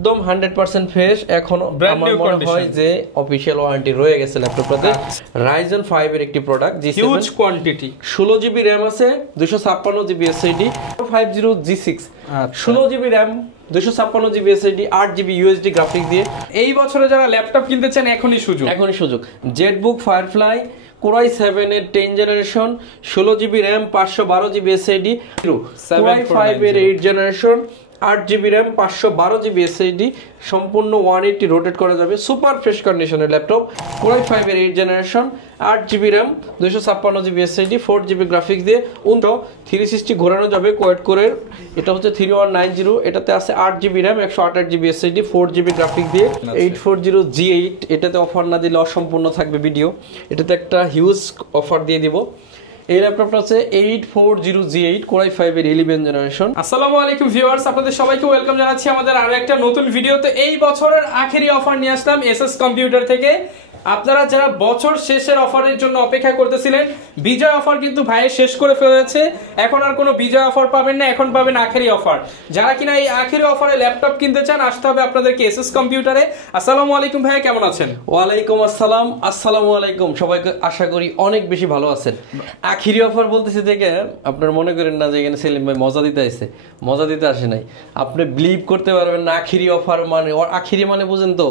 একদম 100% ফ্রেশ, এখনো আমার মনে হয় যে অফিশিয়াল ওয়ারেন্টি রয়ে গেছে ল্যাপটপটাতে। Ryzen 5 এর একটি product, huge quantity, 16 GB RAM আছে, 256 GB SSD, 50 G6, 16 GB RAM, 256 GB SSD, 8 GB USD graphics দিয়ে। এই বছরে যারা ল্যাপটপ কিনতে চান এখনই সুযোগ। জেটবুক ফায়ারফ্লাই কোরাই 7 এর 10 generation, 16 GB RAM, 512 GB SSD, core i 5 এর 8 generation, 8 GB RAM, 512 GB SSD, সম্পূর্ণ 180 রোটেট করা যাবে, সুপার ফ্রেশ কন্ডিশনের ল্যাপটপ। কোরাই 5 এর 8 generation, 8 GB RAM, 256 GB SSD, 4 GB graphics দিয়ে। 360 ঘোরানো যাবে কোয়েড কোরের, এটা হচ্ছে 3190, এটাতে আছে 8 GB RAM, 128 GB SSD, 4 GB graphics দিয়ে। 840 G8, এটাতে অফার না দিলে অসম্পূর্ণ থাকবে ভিডিও, এটাতে একটা হিউজ অফার দিয়ে দিব। এই ল্যাপটপটা হচ্ছে 840 G8 কোরাই 5 এর 11 জেনারেশন। আসসালামু আলাইকুম ভিউয়ার্স, আপনাদের সবাইকে ওয়েলকাম জানাচ্ছি আমাদের আরো একটা নতুন ভিডিওতে। এই বছরের আখেরি অফার নিয়ে আসলাম এসএস কম্পিউটার থেকে। আপনারা যারা বছর শেষের অফারের জন্য অপেক্ষা করতেছিলেন, বিজয় অফার কিন্তু ভাইয়ের শেষ করে ফেলেছে। এখন আর কোনো বিজয় অফার পাবেন না, এখন পাবেন আখেরি অফার। যারা কিনা এই আখেরি অফারে ল্যাপটপ কিনতে চান, আসতে হবে আপনাদেরকে এসএস কম্পিউটারে। আসসালামু আলাইকুম ভাইয়া, কেমন আছেন? ওয়ালাইকুম আসসালাম। আসসালামু আলাইকুম সবাইকে, আশা করি অনেক বেশি ভালো আছেন। আখেরি অফার বলতেছি থেকে আপনারা মনে করেন না যে এখানে সেলিম ভাই মজা দিতে আসে, মজা দিতে আসে নাই। আপনি বিলিভ করতে পারবেন না, আখেরি অফার মানে, আখেরি মানে বুঝেন তো,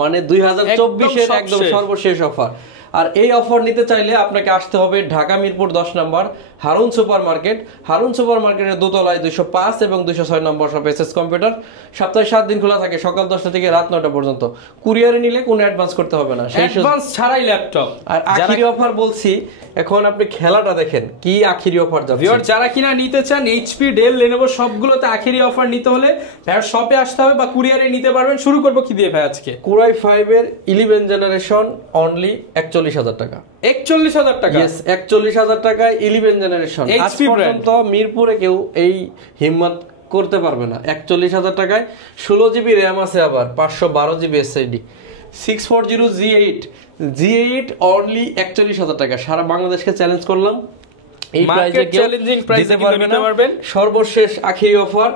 মানে 2024 এর একদম সর্বশেষ অফার। আর এই অফার নিতে চাইলে আপনাকে আসতে হবে ঢাকা মিরপুর 10 নম্বর Harun super market. Harun super মার্কেটের দোতলায় 205 এবং 206 নম্বর শপ এসএস কম্পিউটার। সপ্তাহে 7 দিন খোলা থাকে, সকাল 10টা থেকে রাত 9টা পর্যন্ত। কুরিয়ারে নিলে কোনো অ্যাডভান্স করতে হবে না, সেই অ্যাডভান্স ছাড়াই ল্যাপটপ। আর আখেরি অফার বলছি, এখন আপনি খেলাটা দেখেন কি আখেরি অফার যাচ্ছে। ভিউয়ার যারা কিনা নিতে চান এইচপি, ডেল, লেনোভো সবগুলোতে আখেরি অফার নিতে হলে ভাইয়ার শপে আসতে হবে বা কুরিয়ারে নিতে পারবেন। শুরু করব কি দিয়ে ভাই আজকে? কোরাই 5 এর 11 জেনারেশন অনলি 41,000 টাকা। 41,000 টাকা? यस, 41,000 টাকায় 11 জেনারেশন। আজ পর্যন্ত মিরপুরে কেউ এই হিম্মত করতে পারবে না। 41,000 টাকায় 16 জিবি র‍্যাম আছে, আবার 512 জিবি এসএসডি, 640 G8 অনলি 41,000 টাকা। সারা বাংলাদেশকে চ্যালেঞ্জ করলাম, এই প্রাইসে চ্যালেঞ্জিং প্রাইসে কিনতে পারবেন। সর্বশেষ আখেরি অফার,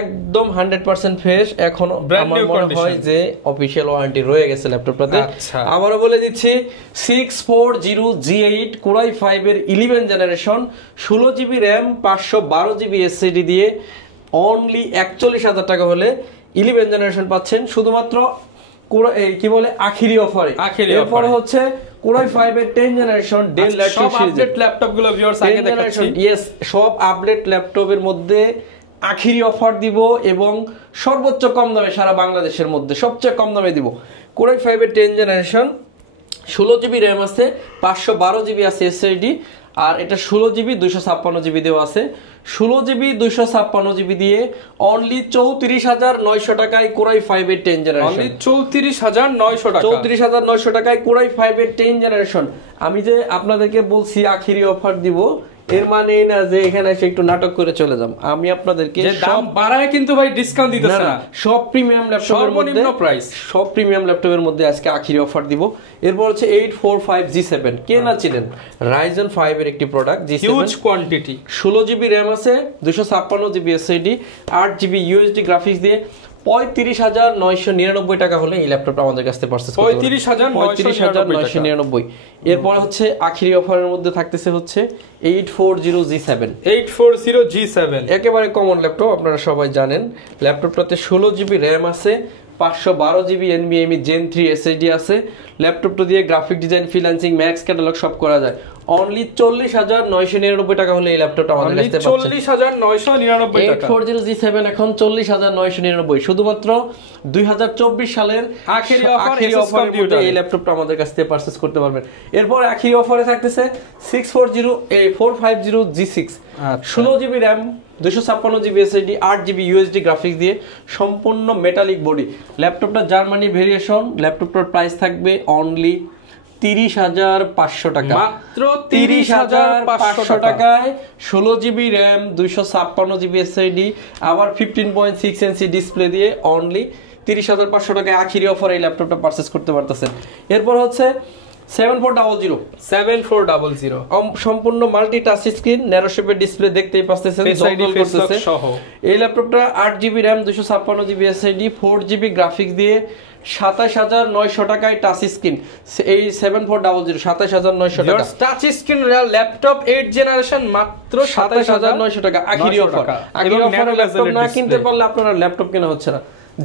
একদম 100% ফ্রেশ, এখনো আমার মনে হয় যে অফিশিয়াল ওয়ারেন্টি রয়ে গেছে ল্যাপটপটাতে। আবারও বলে দিচ্ছি, 640 G8 কোরাই 5 এর 11 generation, 16 GB RAM, 512 GB SSD দিয়ে অনলি 41,000 টাকা হলে 11 জেনারেশন পাচ্ছেন শুধুমাত্র কি বলে আখেরি অফারে। এরপরে হচ্ছে কোরাই 5 এর 10 জেনারেশন ডেল ল্যাপটপ আপডেট ল্যাপটপগুলো ভিউয়ার্স আগে দেখাচ্ছি। यस, সব আপডেট ল্যাপটপের মধ্যে আখেরি অফার দিব এবং সর্বোচ্চ কম দামে, সারা বাংলাদেশের মধ্যে সবচেয়ে কম দামে দিব। কোরাই 5 এর 10 জেনারেশন, 16 জিবি র‍্যাম আছে, 512 জিবি আছে এসএসডি, আর এটা 16 জিবি 256 জিবি দেওয়া আছে। 16 জিবি 256 জিবি দিয়ে অনলি 34,900 টাকায় কোরাই 5 এর 10 জেনারেশন। অনলি 34,900 টাকা। 34,900 টাকায় কোরাই 5 এর 10 জেনারেশন। আমি যে আপনাদেরকে বলছি আখেরি অফার দিব, এর মানে না যে এখানে এসে একটু নাটক করে চলে যাম। আমি আপনাদেরকে দাম বাড়ায় কিন্তু ভাই ডিসকাউন্ট দিতেছে না। সব প্রিমিয়াম ল্যাপটপের মধ্যে প্রাইস, সব প্রিমিয়াম ল্যাপটপের মধ্যে আজকে আখেরি অফার দিব। এরপর হচ্ছে 845 G7, কে না চিনেন, Ryzen 5 এর একটি product, G7, huge quantity, 16 GB RAM আছে, 256 GB SSD, 8 GB USD graphics দিয়ে 35,999 টাকা হলে এই ল্যাপটপটা আমাদের কাছ থেকে পারচেজ করতে পারবেন। 35,999। এরপর হচ্ছে আখেরি অফারের মধ্যে থাকতেছে হচ্ছে 840 G7। একেবারে কমন ল্যাপটপ, আপনারা সবাই জানেন। ল্যাপটপটাতে 16 জিবি র‍্যাম আছে, 512 জিবি NVMe Gen 3 SSD আছে। ল্যাপটপটা দিয়ে graphic design, freelancing, max catalogue সব করা যায়। অনলি 40,999 টাকা হলে এই ল্যাপটপটা আমাদের কাছে পাচ্ছেন। 40,999 টাকা। 840 G7 এখন 40,999, শুধুমাত্র 2024 সালের আখেরি অফার এই ল্যাপটপটা আমাদের কাছ থেকে পারচেজ করতে পারবেন। এরপর আখেরি অফারে থাকতেছে 450 G6, 16 GB RAM, 256 GB SSD, 8 GB USD graphics দিয়ে, সম্পূর্ণ মেটালিক বডি। ল্যাপটপটা জার্মানি ভেরিয়েশন। ল্যাপটপটার প্রাইস থাকবে অনলি 30,500 টাকা, মাত্র 30,500 টাকায় 16 জিবি র‍্যাম, 256 জিবি এসএসডি, আবার 15.6 ইঞ্চি ডিসপ্লে দিয়ে অনলি 30,500 টাকায় আখেরি অফারে এই ল্যাপটপটা পারচেজ করতে পারতেছেন। এরপর হচ্ছে 7400 7400 সম্পূর্ণ মাল্টি টাচ স্ক্রিন ন্যারো শেপের ডিসপ্লে দেখতেই পাচ্ছেন সহ। এই ল্যাপটপটা 8GB RAM 256GB SSD 4GB graphics দিয়ে 27900 টাকায় টাচ স্ক্রিন। এই 7400 27900 টাকা টাচ স্ক্রিন ল্যাপটপ 8 জেনারেশন মাত্র 27900 টাকা আখিরি অফার। আখিরি অফারে ল্যাপটপ না কিনতে পারলে আপনারা ল্যাপটপ কেনা হচ্ছে না।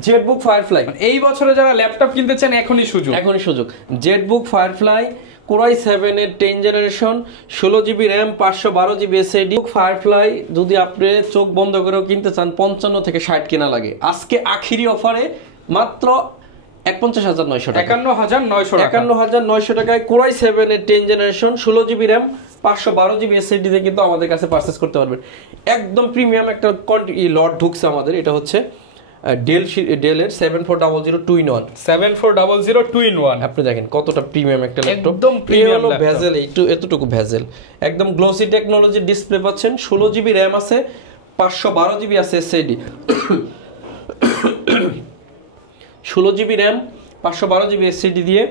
জেটবুক ফায়ারফ্লাই এই বছরে যারা ল্যাপটপ কিনতে চান এখনই সুযোগ। জেটবুক ফায়ারফ্লাই কোরাই 7 এর 10 generation 16GB RAM 512GB SSD firefly যদি আপনি চোখ বন্ধ করেও কিনতে চান 55 থেকে 60 কেনা লাগে। আজকে আখিরি অফারে মাত্র 51900 টাকা 51900 টাকায় কোরাই 7 এর 10 generation 16GB RAM 512GB SSD তে কিন্তু আমাদের কাছে পারচেজ করতে পারবেন। একদম প্রিমিয়াম একটা লট ঢুকছে আমাদের, এটা হচ্ছে ডেল এর 7400 2-in-1 7400 2-in-1। আপনি দেখেন কতটা প্রিমিয়াম একটা ল্যাপটপ, একদম প্রিমিয়াম ভেজেল এতটুকু ভেজেল, একদম গ্লোসি টেকনোলজি ডিসপ্লে পাচ্ছেন। 16GB RAM আছে, 512GB আছে SSD 16GB RAM 512GB SSD দিয়ে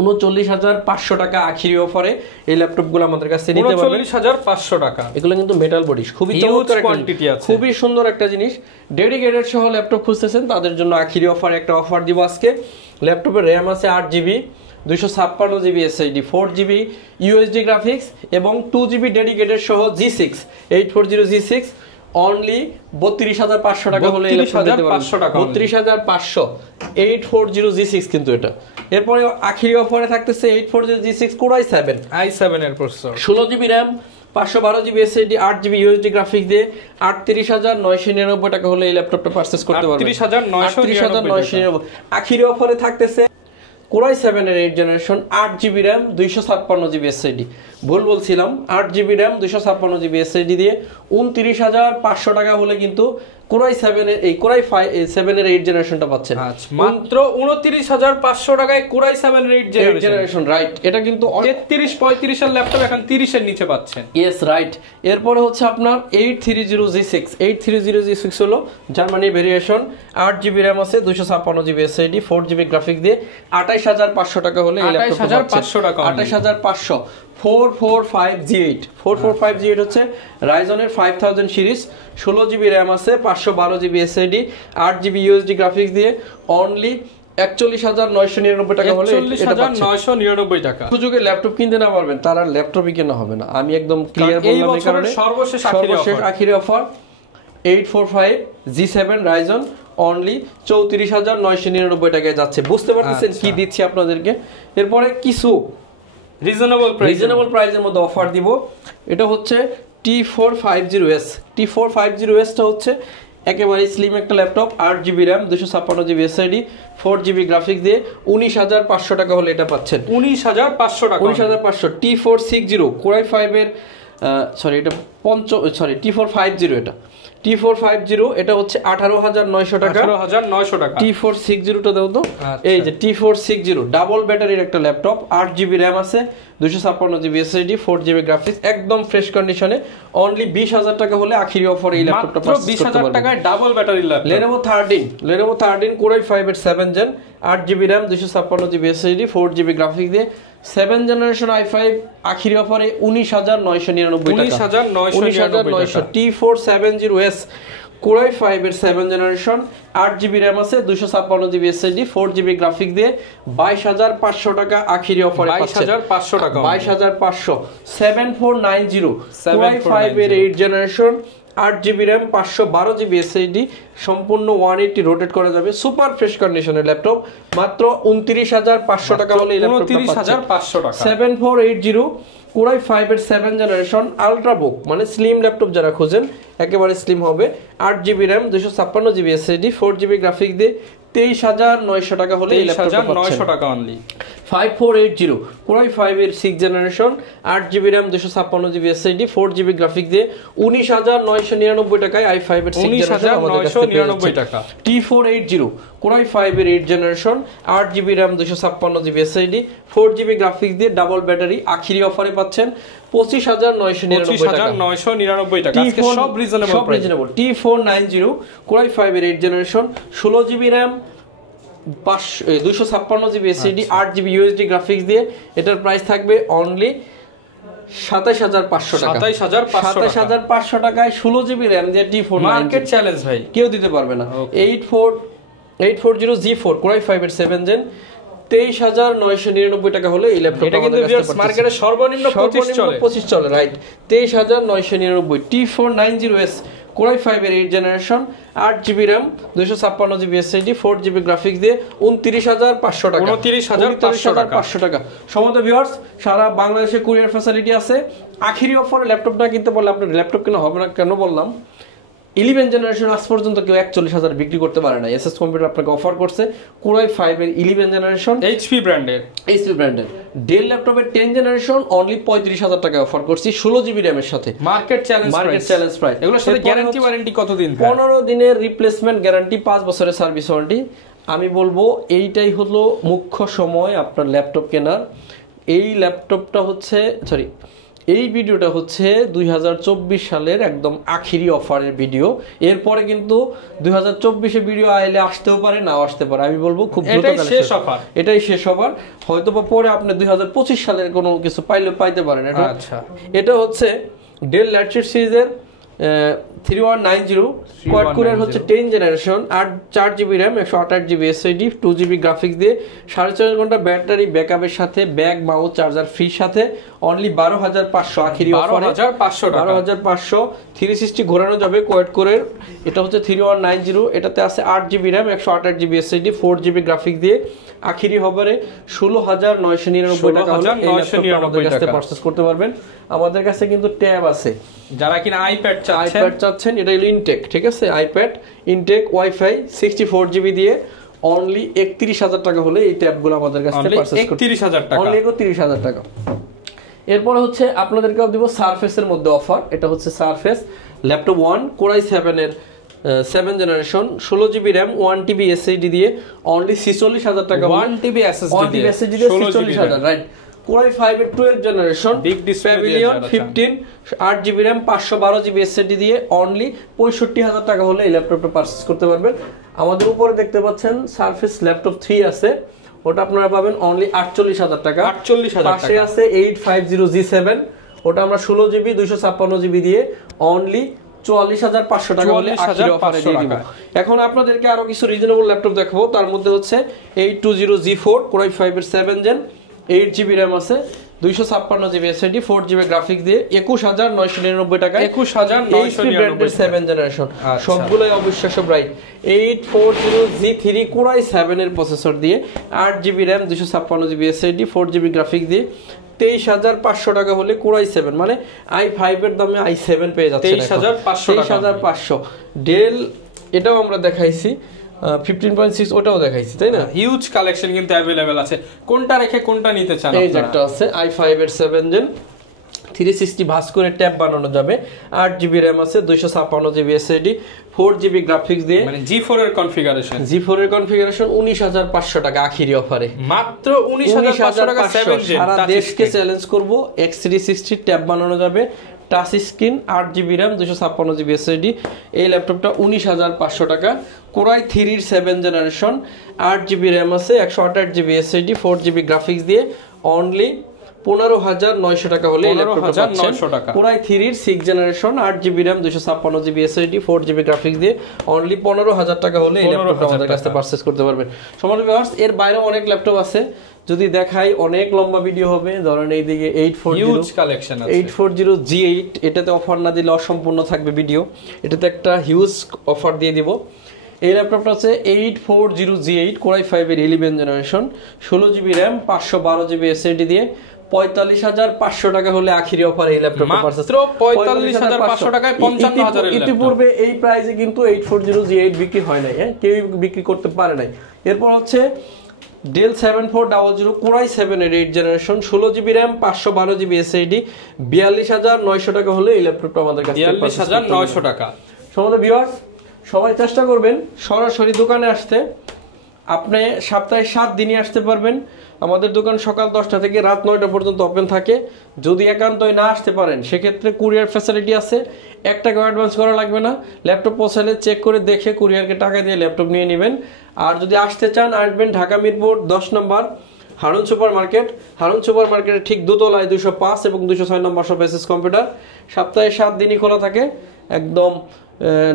39500 টাকা আখিরি অফারে এই ল্যাপটপগুলো আমাদের কাছে নিতে পারবেন। 39500 টাকা। এগুলো কিন্তু মেটাল বডি, খুবই চমৎকার কোয়ান্টিটি আছে, খুবই সুন্দর একটা জিনিস। ডেডিকেটেড সহ ল্যাপটপ খুঁজতেছেন তাদের জন্য আখিরি অফার একটা অফার দিব আজকে। ল্যাপটপের RAM আছে 8GB 256GB SSD 4GB USD graphics এবং 2GB ডেডিকেটেড সহ G6 840 G6 অনলি 32500 টাকা হলে 32500 840 G6 কিন্তু এটা। এরপরে আখিরি অফারে থাকতেছে 840 G6 কোরাই 7 i7 এর processor 16GB RAM 512GB SSD 8GB USD graphics দিয়ে 38999 টাকা হলে এই ল্যাপটপটা পারচেজ করতে পারবেন। 38999 আখিরি অফারে থাকতেছে কোরাই 7 এর 8 generation 8GB RAM 256GB SSD, ভুল বলছিলাম, 8GB RAM 256GB SSD দিয়ে 29500 টাকা হলে কিন্তু কোরাই 7 এর এই কোরাই 7 এর 8 জেনারেশনটা পাচ্ছেন। আচ্ছা, মাত্র 29500 টাকায় কোরাই 7 এর 8 জেনারেশন, রাইট। এটা কিন্তু 33 35 এর ল্যাপটপ এখন 30 এর নিচে পাচ্ছেন। Yes, right. এরপরে হচ্ছে আপনার 830 G6 830 G6 হলো জার্মানি ভেরিয়েশন, 8GB RAM আছে 256GB SSD 4GB গ্রাফিক্স দিয়ে 28500 টাকা হলে এই ল্যাপটপটা 28500 টাকা 28500 445G8 445G8 হচ্ছে রাইজনের 5000 সিরিজ 16GB RAM আছে 512GB SSD 8GB USD graphics দিয়ে অনলি 41999 টাকা হলে 41999 টাকা। সুযোগে ল্যাপটপ কিনতে না পারবেন তারা ল্যাপটপই কেনা হবে না, আমি একদম ক্লিয়ার বললাম। এই কারণে সর্বশেষ আখিরি অফার 845 G7 রাইজন অনলি 34999 টাকায় যাচ্ছে। বুঝতে পারতেছেন কি দিচ্ছি আপনাদেরকে। এরপরে কিছু রিজনেবল প্রাইসের মধ্যে অফার দিব। এটা হচ্ছে T450S T450S টা হচ্ছে একেবারে স্লিম একটা laptop, 8GB RAM 256GB SSD 4GB graphics দিয়ে 19500 টাকা হলে এটা পাচ্ছেন। 19500 টাকা 19500 T460 কোরাই 5 এর এটা T450 এটা T450 এটা হচ্ছে 18900 টাকা 18900 টাকা। T460 টা দাও তো। এই যে T460 ডাবল ব্যাটারির একটা ল্যাপটপ, 8GB RAM আছে 256GB SSD 4GB গ্রাফিক্স, একদম ফ্রেশ কন্ডিশনে অনলি 20000 টাকা হলে আখিরি অফারে এই ল্যাপটপটা পারচেজ করতে পারবেন। 20000 টাকায় double battery laptop Lenovo 13 core i 5 এর 7 gen 8GB RAM 256GB SSD 4GB graphics দিয়ে 7 জেনারেশন i5 আখিরি অফারে 19999 টাকা 19900 T470S কোরাই 5 এর 7 জেনারেশন 8GB RAM আছে 256GB SSD 4GB গ্রাফিক্স দিয়ে 22500 টাকা আখিরি অফারে পাচ্ছেন। 22500 টাকা 22500 7490 কোরাই 5 এর 8 generation 8GB RAM 512GB SSD সম্পূর্ণ 180 রোটেট করা যাবে, সুপার ফ্রেশ কন্ডিশনের ল্যাপটপ মাত্র 29500 টাকা হলে এই ল্যাপটপটা 29500 টাকা। 7480 কোরাই 5 এর 7 জেনারেশন আলট্রাবুক মানে স্লিম ল্যাপটপ যারা খোঁজেন একেবারে স্লিম হবে, 8GB RAM 256GB SSD 4GB graphics দিয়ে 23900 টাকা হলে এই ল্যাপটপটা পাচ্ছেন। 23900 টাকা অনলি। 5480 কোরাই 5 এর 6 generation 8GB RAM 256GB SSD 4GB graphics দিয়ে 19999 টাকায় i5 এর 6 জেনারেশন আমাদের কাছে পেয়ে যাচ্ছে। T480 কোরাই 5 এর 8 generation 8GB RAM 256GB SSD 4GB graphics দিয়ে ডাবল ব্যাটারি আখিরি অফারে পাচ্ছেন 25999 টাকা। আজকে সব রিজনেবল T490 কোরাই 5 এর 8 generation 16GB RAM 256 GB SSD 8 GB USD graphics দিয়ে এটার প্রাইস থাকবে অনলি 27500 টাকা। 27500 টাকায় 16 জিবি র‍্যাম দিয়ে T4 মার্কেট চ্যালেঞ্জ ভাই, কেউ দিতে পারবে না। 840G4 Core i5 এর 7 জেন 23999 টাকা হলে এই ল্যাপটপটা এটা কিন্তু ভিউয়ার্স মার্কেটে সর্বনিম্ন 25 চলে, রাইট। 23999 T490S Core i5 এর 8 generation 8 GB RAM 256 GB SSD 4 GB graphics দিয়ে 29500 টাকা। 29500 টাকা। সমস্ত ভিউয়ার্স সারা বাংলাদেশে কুরিয়ার ফ্যাসিলিটি আছে। আখেরি অফারে ল্যাপটপটা কিনতে বললে আপনার ল্যাপটপ কিনা হবে না, কেন বললাম 11 জেনারেশন আজ পর্যন্ত কেউ 41000 বিক্রি করতে পারে না। এসএস কম্পিউটার আপনাকে অফার করছে Core i5 এর 11 জেনারেশন এইচপি ব্র্যান্ডের ডেল ল্যাপটপের 10 জেনারেশন অনলি 35000 টাকায় অফার করছি 16 জিবি র‍্যাম এর সাথে। Market challenge price. এগুলোর সাথে গ্যারান্টি ওয়ারেন্টি কতদিন? 15 দিনের রিপ্লেসমেন্ট গ্যারান্টি, 5 বছরের সার্ভিস ওয়ারেন্টি। আমি বলবো এইটাই হলো মুখ্য সময় আপনার ল্যাপটপ কেনার। এই ল্যাপটপটা হচ্ছে এই ভিডিওটা হচ্ছে 2024 সালের একদম আখিরি অফারের ভিডিও। এরপরে কিন্তু 2024 ভিডিও আইলে আসতেও পারে, নাও আসতে পারে। আমি বলবো খুব দ্রুত এটাই শেষ অফার। হয়তো বা পরে আপনি 2025 সালের কোনো কিছু পাইতে পারেন। এটা হচ্ছে ডেল ল্যাটিটিউড সিরিজের 3190 কোয়াড কোরের হচ্ছে 10 generation 4 GB RAM 128 GB SSD 2 GB graphics দিয়ে 4.5 ঘন্টা ব্যাটারি ব্যাকআপের সাথে ব্যাগ মাউস চার্জার ফ্রি সাথে অনলি 12500 আখেরি অফারে 12500 360 ঘোরানো যাবে কোয়াড কোরের। এটা হচ্ছে 3190, এটাতে আছে 8 GB RAM 128 GB SSD 4 GB graphics দিয়ে আখেরি অফারে 16999 টাকা হলে এই ল্যাপটপটা আমাদের কাছে পারচেজ করতে পারবেন। আমাদের কাছে কিন্তু ট্যাব আছে, যারা কিনা আইপ্যাড চাচ্ছেন, এটা হলো ইনটেক, ঠিক আছে, আইপ্যাড ইনটেক ওয়াইফাই 64 জিবি দিয়ে অনলি 31000 টাকা হলে এই ট্যাবগুলো আমাদের কাছ থেকে পারচেজ করতে 31000 টাকা, অনলি 31000 টাকা। এরপরে হচ্ছে আপনাদেরকে দিব সারফেসের মধ্যে অফার। এটা হচ্ছে সারফেস ল্যাপটপ 1 Core i7 এর 7 generation 16 GB RAM 1 TB SSD দিয়ে অনলি 46000 টাকা। 1 টিবি এসএসডি দিয়ে 46000, রাইট। Core i5 এর 12 generation big display pavilion 15 8 GB RAM 512 GB SSD দিয়ে অনলি 65000 টাকা হলে এই ল্যাপটপটা পারচেজ করতে পারবেন। আমাদের উপরে দেখতে পাচ্ছেন সারফেস ল্যাপটপ 3 আছে, ওটা আপনারা পাবেন অনলি 48000 টাকা। 48000 টাকা। পাশে আছে 850G7, ওটা আমরা 16 জিবি 256 জিবি দিয়ে অনলি 44500 টাকা হলে আখেরি অফারে দিয়ে দিব। এখন আপনাদেরকে আরো কিছু রিজনেবল ল্যাপটপ দেখাবো। তার মধ্যে হচ্ছে 820G4 Core i5 এর 7 জেন 8 জিবি র‍্যাম আছে 256 জিবি এসএসডি 4 জিবি গ্রাফিক্স দিয়ে 21999 টাকা। 21999 7 জেনারেশন সবগুলোই অবিশ্বাস্য ব্রাইট। 840G3 Core i7 এর প্রসেসর দিয়ে 8 GB RAM 256 GB SSD 4 GB graphics দিয়ে 23500 টাকা হলে Core i7 মানে i5 এর দামে i7 পেয়ে যাচ্ছে 23500। ডেল এটাও আমরা দেখাইছি 15.6, ওটাও দেখাইছি, তাই না? হিউজ কালেকশন কিন্তু अवेलेबल আছে। কোনটা রেখে কোনটা নিতে চান আপনারা? এই যে একটা আছে i5 এর 7 জেন 360 ভাস করে ট্যাব বানানো যাবে 8 জিবি র‍্যাম আছে 256 জিবি এসএসডি 4 জিবি গ্রাফিক্স দিয়ে মানে G4 এর কনফিগারেশন 19500 টাকা আখেরি অফারে মাত্র 19500 টাকা 7 জেন। সারা দেশকে চ্যালেঞ্জ করব X360 ট্যাব বানানো যাবে touch screen 8 GB RAM 256 GB SSD. এই ল্যাপটপটা 19500 টাকা। Core i3 এর 7 জেনারেশন 8 জিবি র‍্যাম আছে 128 জিবি এসএসডি 4 জিবি গ্রাফিক্স দিয়ে অনলি 15900 টাকা হলে 15900 টাকা। Core i3 এর 6 generation 8 GB RAM 256 GB SSD 4 GB graphics দিয়ে অনলি 15000 টাকা হলে এই ল্যাপটপটা আমাদের কাছে পারচেজ করতে পারবেন। সম্মানিত ভিউয়ার্স, এর বাইরে অনেক ল্যাপটপ আছে, যদি দেখাই অনেক লম্বা ভিডিও হবে। ধরেন এইদিকে 840G8, এটাতে অফার না দিলে অসম্পূর্ণ থাকবে ভিডিও। এটাতে একটা হিউজ অফার দিয়ে দিব। এই ল্যাপটপটা হচ্ছে 840G8 Core i5 এর 11 generation 16 GB RAM 512 GB SSD দিয়ে 45500 টাকা হলে আখেরি অফার এই ল্যাপটপটা পারচেজ মাত্র 45500 টাকায় 55000 এর ল্যাপটপ। ইতিপূর্বে এই প্রাইসে কিন্তু 840G8 বিক্রি হয় নাই, কেউ বিক্রি করতে পারে নাই। এরপর হচ্ছে ডেল 7400 Core i7 এর 8 generation 16 GB RAM 512 GB SSD 42900 টাকা হলে এই ল্যাপটপটা আমাদের কাছে 42900 টাকা। সম্মানিত ভিউয়ার্স, সবাই চেষ্টা করবেন সরাসরি দোকানে আসতে। আপনি সপ্তাহে 7 দিনই আসতে পারবেন। আমাদের দোকান সকাল 10টা থেকে রাত 9টা পর্যন্ত ওপেন থাকে। যদি একান্তই না আসতে পারেন সেক্ষেত্রে কুরিয়ার ফ্যাসিলিটি আছে, 1 টাকা অ্যাডভান্স করা লাগবে না। ল্যাপটপ পৌঁছালে চেক করে দেখে কুরিয়ারকে টাকা দিয়ে ল্যাপটপ নিয়ে নেবেন। আর যদি আসতে চান আসবেন ঢাকা মিরপুর 10 নম্বর Harun super market. Harun super মার্কেটের ঠিক দোতলায় 205 এবং 206 নম্বর শপ এসএস কম্পিউটার। সপ্তাহে 7 দিনই খোলা থাকে, একদম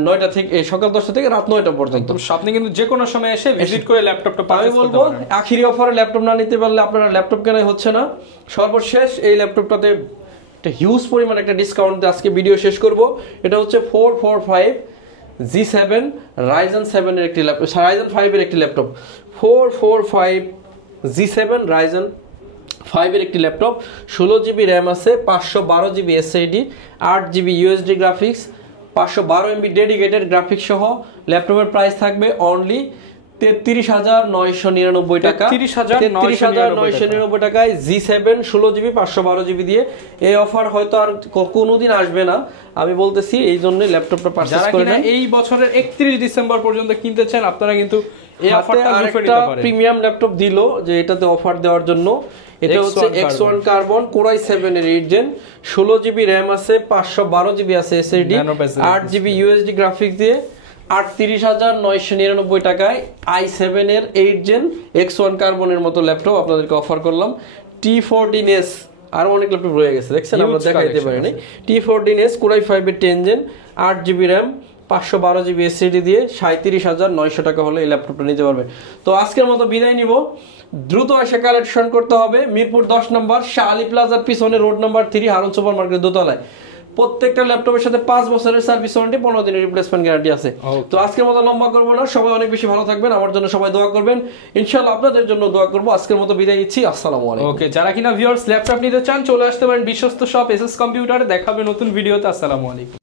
9টা থেকে সকাল 10টা থেকে রাত 9টা পর্যন্ত। আপনি কিন্তু যে কোনো সময় এসে ভিজিট করে ল্যাপটপটা আমি বলবো আখিরি অফারে ল্যাপটপ না নিতে পারলে আপনারা ল্যাপটপ কেনাই হচ্ছে না। সর্বশেষ এই ল্যাপটপটাতে একটা হিউজ পরিমাণ একটা ডিসকাউন্ট দিয়ে আজকে ভিডিও শেষ করব। এটা হচ্ছে 445 G7 Ryzen 7 এর একটি ল্যাপটপ, Ryzen 5 এর একটি ল্যাপটপ। 445 G7 Ryzen 5 এর একটি ল্যাপটপ, 16 জিবি র্যাম আছে, 512 GB SSD, 8 GB USD graphics, 512 MB dedicated graphics সহ ল্যাপটপের প্রাইস থাকবে অনলি 33,999 টাকা। 33,999 টাকায় G7 16 জিবি 512 জিবি দিয়ে। এই অফার হয়তো আর কোনোদিন আসবে না, আমি বলতেছি, এই জন্য ল্যাপটপটা পারচেজ করে নেন। এই বছরের 31 ডিসেম্বর পর্যন্ত কিনতে চান আপনারা কিন্তু এই অফারটা লুফে নিতে পারেন। প্রিমিয়াম ল্যাপটপ দিল যে এটাতে অফার দেওয়ার জন্য। এটা হচ্ছে X1 কার্বন Core i7 এর 8 জেন, 16 জিবি র্যাম আছে, 512 জিবি আছে SSD, 8 জিবি USD গ্রাফিক্স দিয়ে 38,999 টাকায় i7 এর 8 জেন X1 কার্বনের মতো ল্যাপটপ আপনাদেরকে অফার করলাম। T14S আর অনেক ল্যাপটপ রয়ে গেছে, দেখছেন আমরা দেখাইতে পারিনি। T14S Core i5 এর 10 gen, 8 GB RAM, 512 GB SSD দিয়ে 37,900 টাকা হলে এই ল্যাপটপটা নিতে পারবেন। তো আজকের মতো বিদায় নিব। দ্রুত এসে কালেকশন করতে হবে মিরপুর 10 নম্বর শাহ আলী প্লাজার পিছনে road number 3 Harun super market দোতলায়। প্রত্যেকটা ল্যাপটপের সাথে 5 বছরের সার্ভিস ওয়ারেন্টি, 15 দিনের রিপ্লেসমেন্ট গ্যারান্টি আছে। তো আজকের মতো লম্বা করবো না, সবাই অনেক বেশি ভালো থাকবেন, আমার জন্য সবাই দোয়া করবেন, ইনশাআল্লাহ আপনাদের জন্য দোয়া করবো। আজকের মতো বিদায় নিচ্ছি, আসসালামু আলাইকুম। ওকে, যারা কিনা ভিউয়ার্স ল্যাপটপ নিতে চান চলে আসতে পারেন বিশ্বস্ত শপ এসএস কম্পিউটারে। দেখাবে নতুন ভিডিওতে। আসসালামু আলাইকুম।